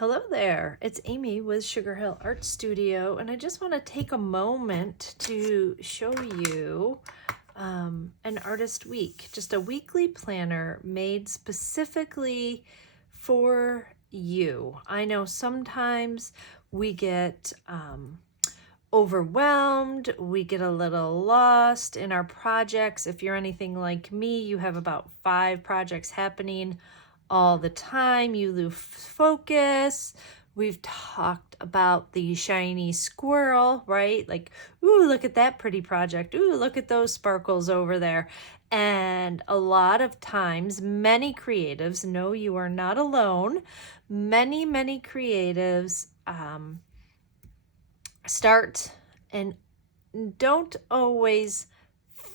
Hello there, it's Amy with Sugar Hill Art Studio, and I just want to take a moment to show you an artist week, just a weekly planner made specifically for you. I know sometimes we get overwhelmed, we get a little lost in our projects. If you're anything like me, you have about 5 projects happening all the time. You lose focus. We've talked about the shiny squirrel, right? Like, ooh, look at that pretty project. Ooh, look at those sparkles over there. And a lot of times, many creatives, no, you are not alone. Many creatives start and don't always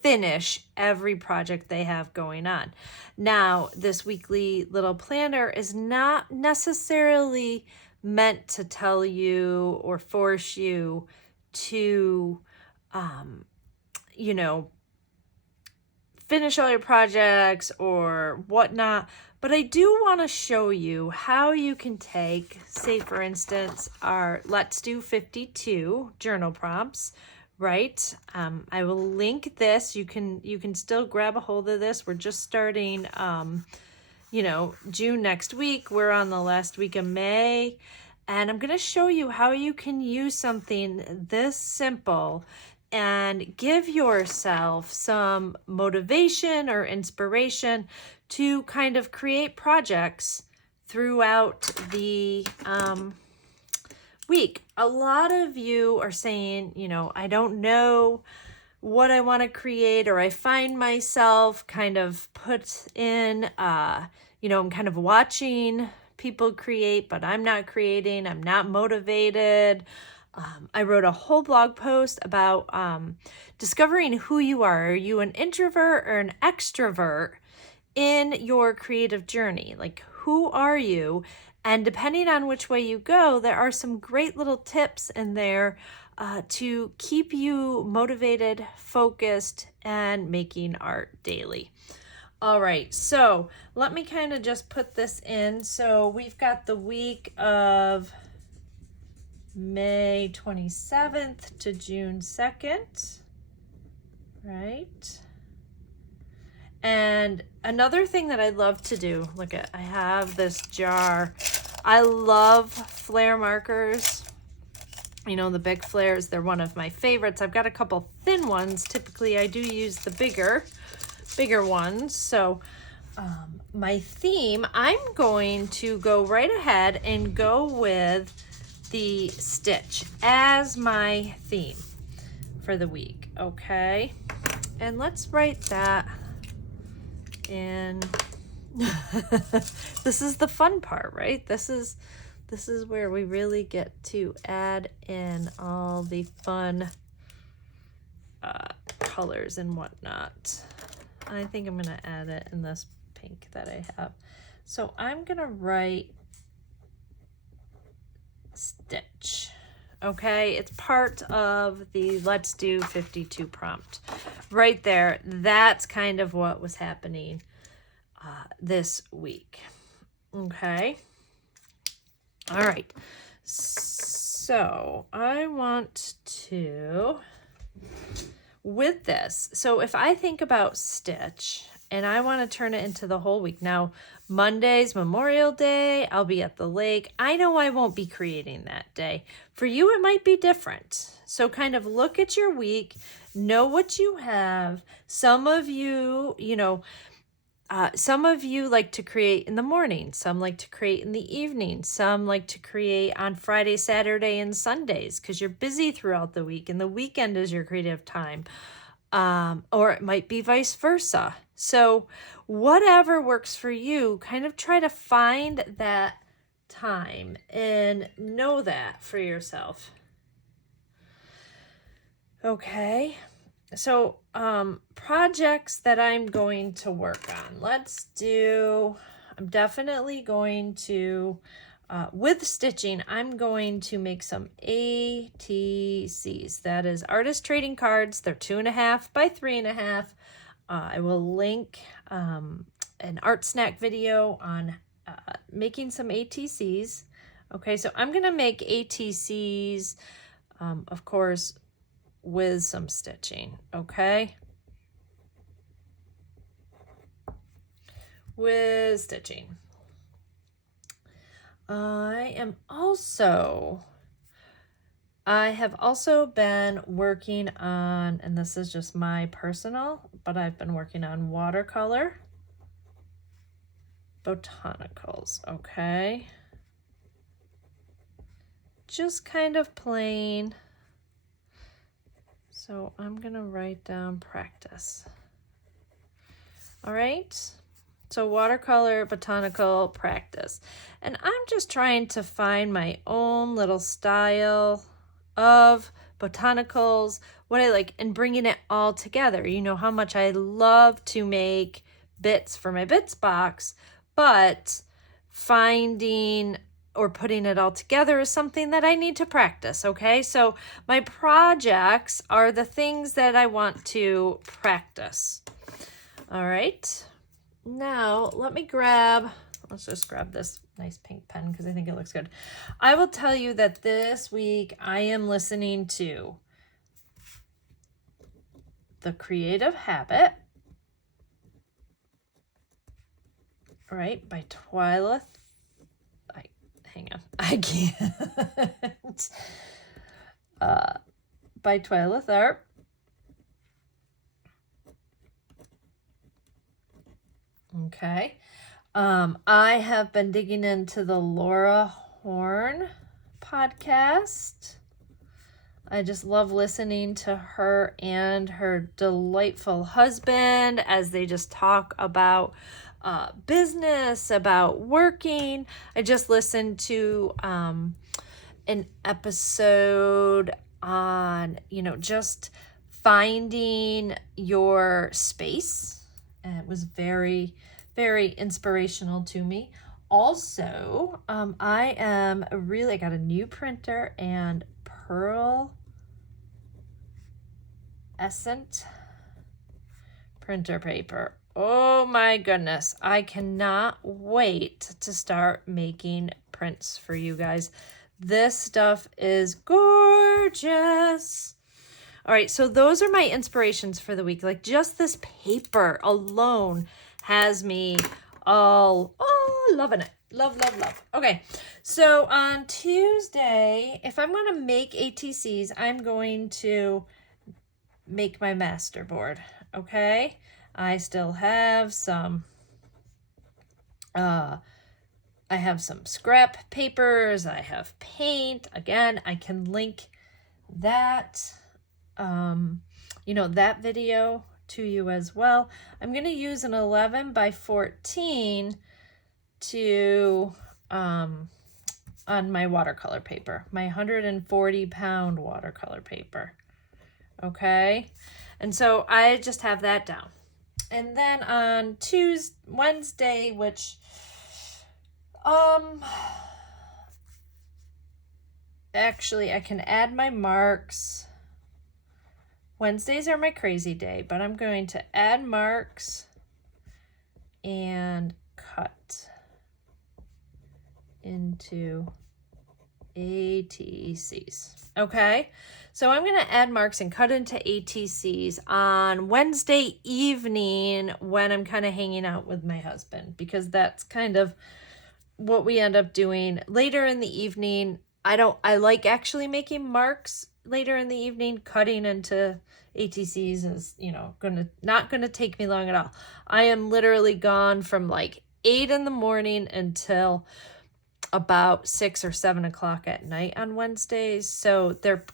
finish every project they have going on. Now, this weekly little planner is not necessarily meant to tell you or force you to, finish all your projects or whatnot. But I do want to show you how you can take, say for instance, our Let's Do 52 journal prompts, right? I will link this. You can still grab a hold of this. We're just starting, June next week. We're on the last week of May. And I'm going to show you how you can use something this simple and give yourself some motivation or inspiration to kind of create projects throughout the week. A lot of you are saying, I don't know what I want to create, or I find myself kind of put in, I'm kind of watching people create, but I'm not creating, I'm not motivated. I wrote a whole blog post about discovering who you are. Are you an introvert or an extrovert in your creative journey? Like, who are you? And depending on which way you go, there are some great little tips in there to keep you motivated, focused, and making art daily. All right, so let me kind of just put this in. So we've got the week of May 27th to June 2nd, right? And another thing that I love to do, look at, I have this jar. I love flare markers. The big flares, they're one of my favorites. I've got a couple thin ones. Typically I do use the bigger ones. So my theme, I'm going to go right ahead and go with the Stitch as my theme for the week. Okay, and let's write that in. This is the fun part, right? This is where we really get to add in all the fun colors and whatnot. I think I'm gonna add it in this pink that I have. So I'm gonna write Stitch. Okay, it's part of the Let's Do 52 prompt right there. That's kind of what was happening this week. Okay, all right, so I want to, with this, so if I think about Stitch and I want to turn it into the whole week. Now, Monday's Memorial Day, I'll be at the lake. I know I won't be creating that day. For you, it might be different. So kind of look at your week, know what you have. Some of you, some of you like to create in the morning. Some like to create in the evening. Some like to create on Friday, Saturday, and Sundays because you're busy throughout the week and the weekend is your creative time. Or it might be vice versa. So whatever works for you, kind of try to find that time and know that for yourself. Okay, so projects that I'm going to work on. I'm definitely going to, with stitching, I'm going to make some ATCs. That is artist trading cards. They're 2.5 by 3.5. I will link an art snack video on making some ATCs. Okay, so I'm going to make ATCs, of course, with some stitching, okay? With stitching. I have also been working on, and this is just my personal, but I've been working on watercolor botanicals, okay? Just kind of plain. So I'm gonna write down practice. All right. So watercolor botanical practice. And I'm just trying to find my own little style of botanicals, what I like, and bringing it all together. You know how much I love to make bits for my bits box, but finding or putting it all together is something that I need to practice, okay? So my projects are the things that I want to practice. All right. Now, let's just grab this nice pink pen because I think it looks good. I will tell you that this week I am listening to The Creative Habit, right, by Twyla. Hang on, I can't. By Twyla Tharp. Okay. I have been digging into the Laura Horn podcast. I just love listening to her and her delightful husband as they just talk about business, about working. I just listened to an episode on, just finding your space. And it was very, very inspirational to me. Also, I got a new printer and Pearl Essence printer paper. Oh my goodness. I cannot wait to start making prints for you guys. This stuff is gorgeous. All right, so those are my inspirations for the week. Like just this paper alone has me all loving it. Love, love, love. Okay, so on Tuesday, if I'm going to make ATCs, I'm going to make my master board, okay? I still have some, I have some scrap papers. I have paint. Again, I can link that, that video to you as well. I'm going to use an 11 by 14 to, on my watercolor paper, my 140-pound watercolor paper. Okay. And so I just have that down. And then on Wednesday, which, actually I can add my marks. Wednesdays are my crazy day, but I'm going to add marks and cut into ATCs. Okay, so I'm going to add marks and cut into ATCs on Wednesday evening when I'm kind of hanging out with my husband, because that's kind of what we end up doing later in the evening. I like actually making marks later in the evening. Cutting into ATCs is, not gonna take me long at all. I am literally gone from like 8 in the morning until about 6 or 7 o'clock at night on Wednesdays. So they're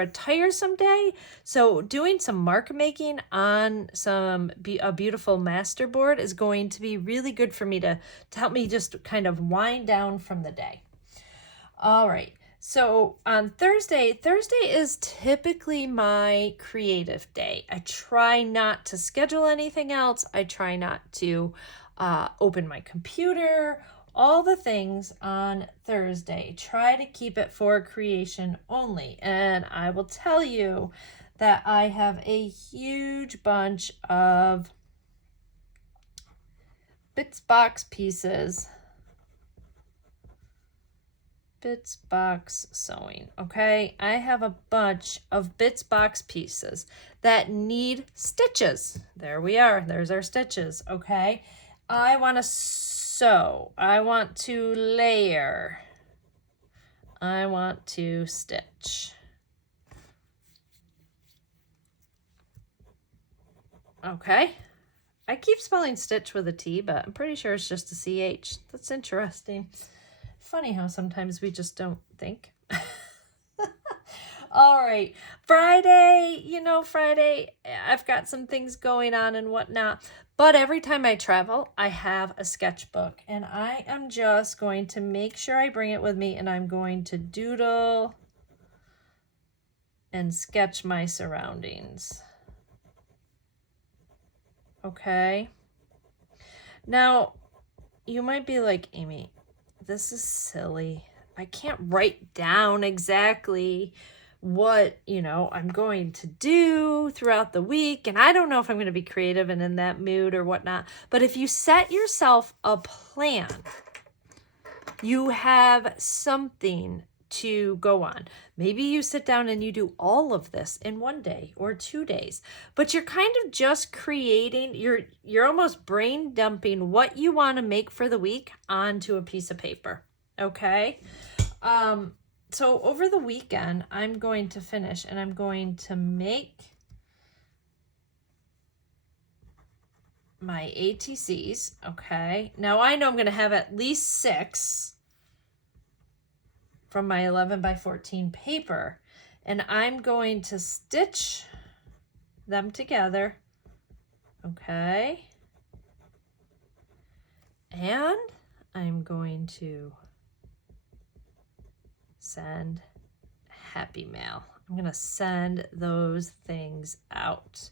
a tiresome day. So doing some mark making on a beautiful master board is going to be really good for me to help me just kind of wind down from the day. All right. So on Thursday is typically my creative day. I try not to schedule anything else. I try not to open my computer, all the things on Thursday. Try to keep it for creation only. And I will tell you that I have a huge bunch of bits box pieces Bits Box Sewing. Okay, I have a bunch of Bits Box pieces that need stitches. There we are. There's our stitches. Okay, I want to sew. I want to layer. I want to stitch. Okay. I keep spelling stitch with a T, but I'm pretty sure it's just a CH. That's interesting. Funny how sometimes we just don't think. All right. Friday, Friday, I've got some things going on and whatnot. But every time I travel, I have a sketchbook. And I am just going to make sure I bring it with me. And I'm going to doodle and sketch my surroundings. Okay. Now, you might be like, Amy, this is silly. I can't write down exactly what, I'm going to do throughout the week. And I don't know if I'm going to be creative and in that mood or whatnot. But if you set yourself a plan, you have something to go on. Maybe you sit down and you do all of this in 1 day or 2 days, but you're kind of just creating, you're almost brain dumping what you want to make for the week onto a piece of paper. Okay. So over the weekend, I'm going to finish and I'm going to make my ATCs. Okay. Now I know I'm going to have at least 6 from my 11 by 14 paper, and I'm going to stitch them together. Okay. And I'm going to send happy mail. I'm going to send those things out.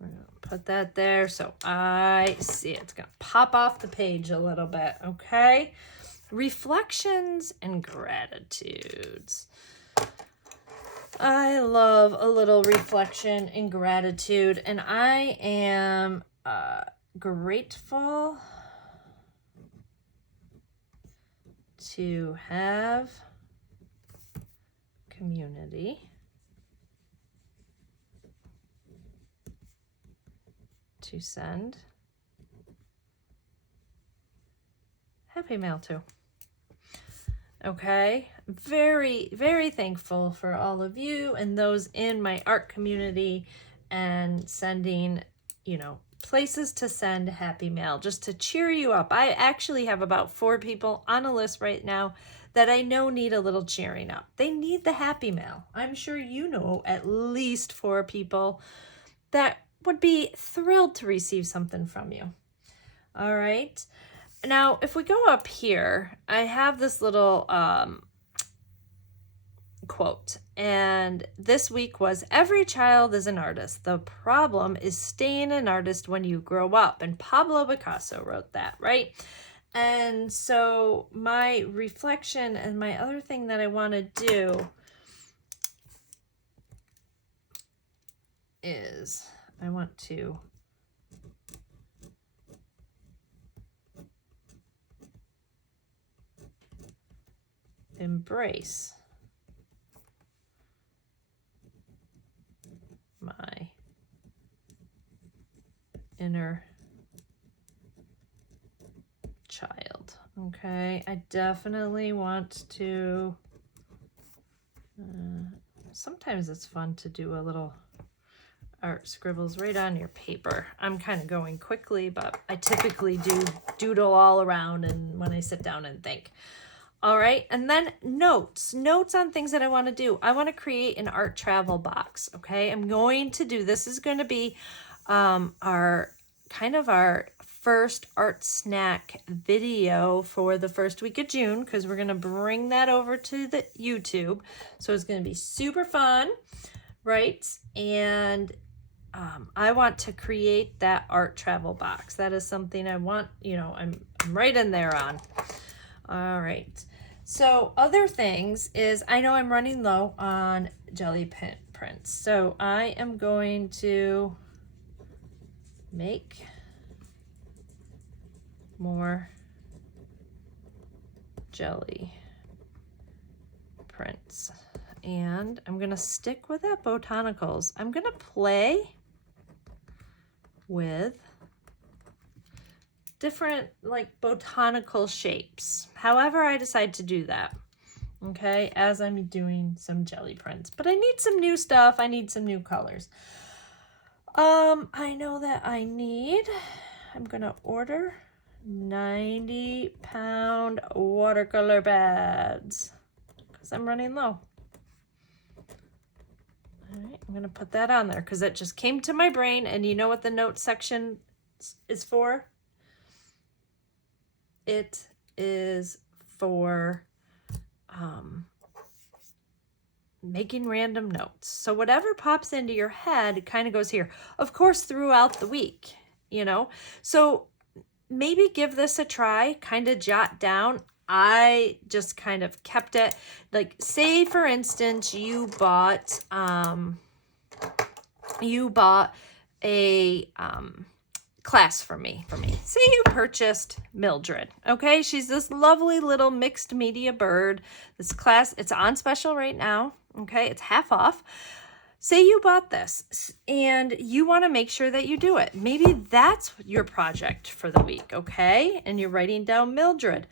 We're going to put that there so I see it. It's going to pop off the page a little bit, okay? Reflections and gratitudes. I love a little reflection and gratitude, and I am grateful to have community to send happy mail to. Okay, very, very thankful for all of you and those in my art community and sending, places to send happy mail just to cheer you up. I actually have about 4 people on a list right now that I know need a little cheering up. They need the happy mail. I'm sure you know at least 4 people that would be thrilled to receive something from you. All right. Now, if we go up here, I have this little quote, and this week was, every child is an artist. The problem is staying an artist when you grow up. And Pablo Picasso wrote that, right? And so my reflection and my other thing that I want to do is I want to embrace my inner child. Okay, I definitely want to, sometimes it's fun to do a little art scribbles right on your paper. I'm kind of going quickly, but I typically do doodle all around and when I sit down and think. All right, and then notes on things that I want to do. I want to create an art travel box, okay? I'm going to do, this is going to be our first art snack video for the first week of June, because we're going to bring that over to the YouTube. So it's going to be super fun, right? And I want to create that art travel box. That is something I want, I'm right in there on. All right. So other things is, I know I'm running low on jelly prints. So I am going to make more jelly prints. And I'm gonna stick with that Botanicals. I'm gonna play with different like botanical shapes, however I decide to do that, okay, as I'm doing some jelly prints. But I need some new stuff. I need some new colors. I know that I'm gonna order 90-pound watercolor pads because I'm running low. All right, I'm gonna put that on there because it just came to my brain. And you know what the note section is for? It is for making random notes. So whatever pops into your head kind of goes here. Of course, throughout the week, you know. So maybe give this a try, kind of jot down. I just kind of kept it. Like, say for instance, you bought a class for me. Say you purchased Mildred, okay? She's this lovely little mixed media bird. This class, it's on special right now, okay? It's half off. Say you bought this and you want to make sure that you do it. Maybe that's your project for the week, okay? And you're writing down Mildred.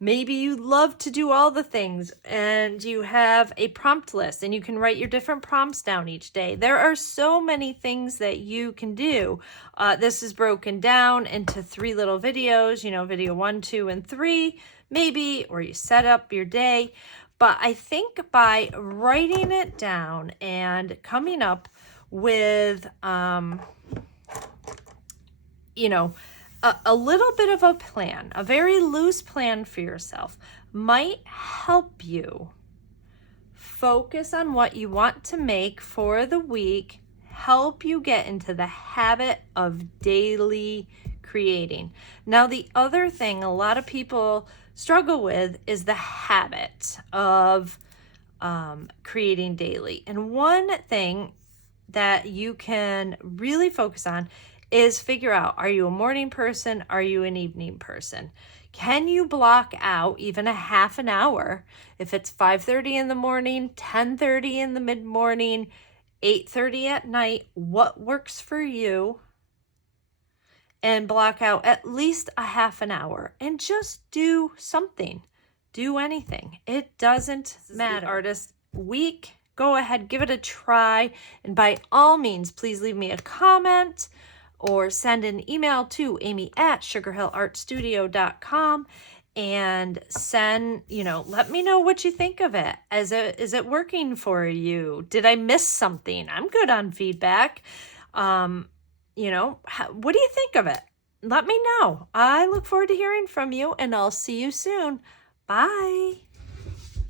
Maybe you love to do all the things and you have a prompt list and you can write your different prompts down each day. There are so many things that you can do. This is broken down into 3 little videos, you know, video 1, 2, and 3, maybe, or you set up your day. But I think by writing it down and coming up with, you know, a little bit of a plan, a very loose plan for yourself might help you focus on what you want to make for the week, help you get into the habit of daily creating. Now, the other thing a lot of people struggle with is the habit of creating daily. And one thing that you can really focus on is figure out, are you a morning person? Are you an evening person? Can you block out even a half an hour? If it's 5:30 in the morning, 10:30 in the mid-morning, 8:30 at night, what works for you? And block out at least a half an hour and just do something. Do anything. It doesn't matter. Artist week, go ahead, give it a try. And by all means, please leave me a comment or send an email to amy@sugarhillartstudio.com and send, let me know what you think of it. Is it working for you? Did I miss something? I'm good on feedback. What do you think of it? Let me know. I look forward to hearing from you, and I'll see you soon. Bye.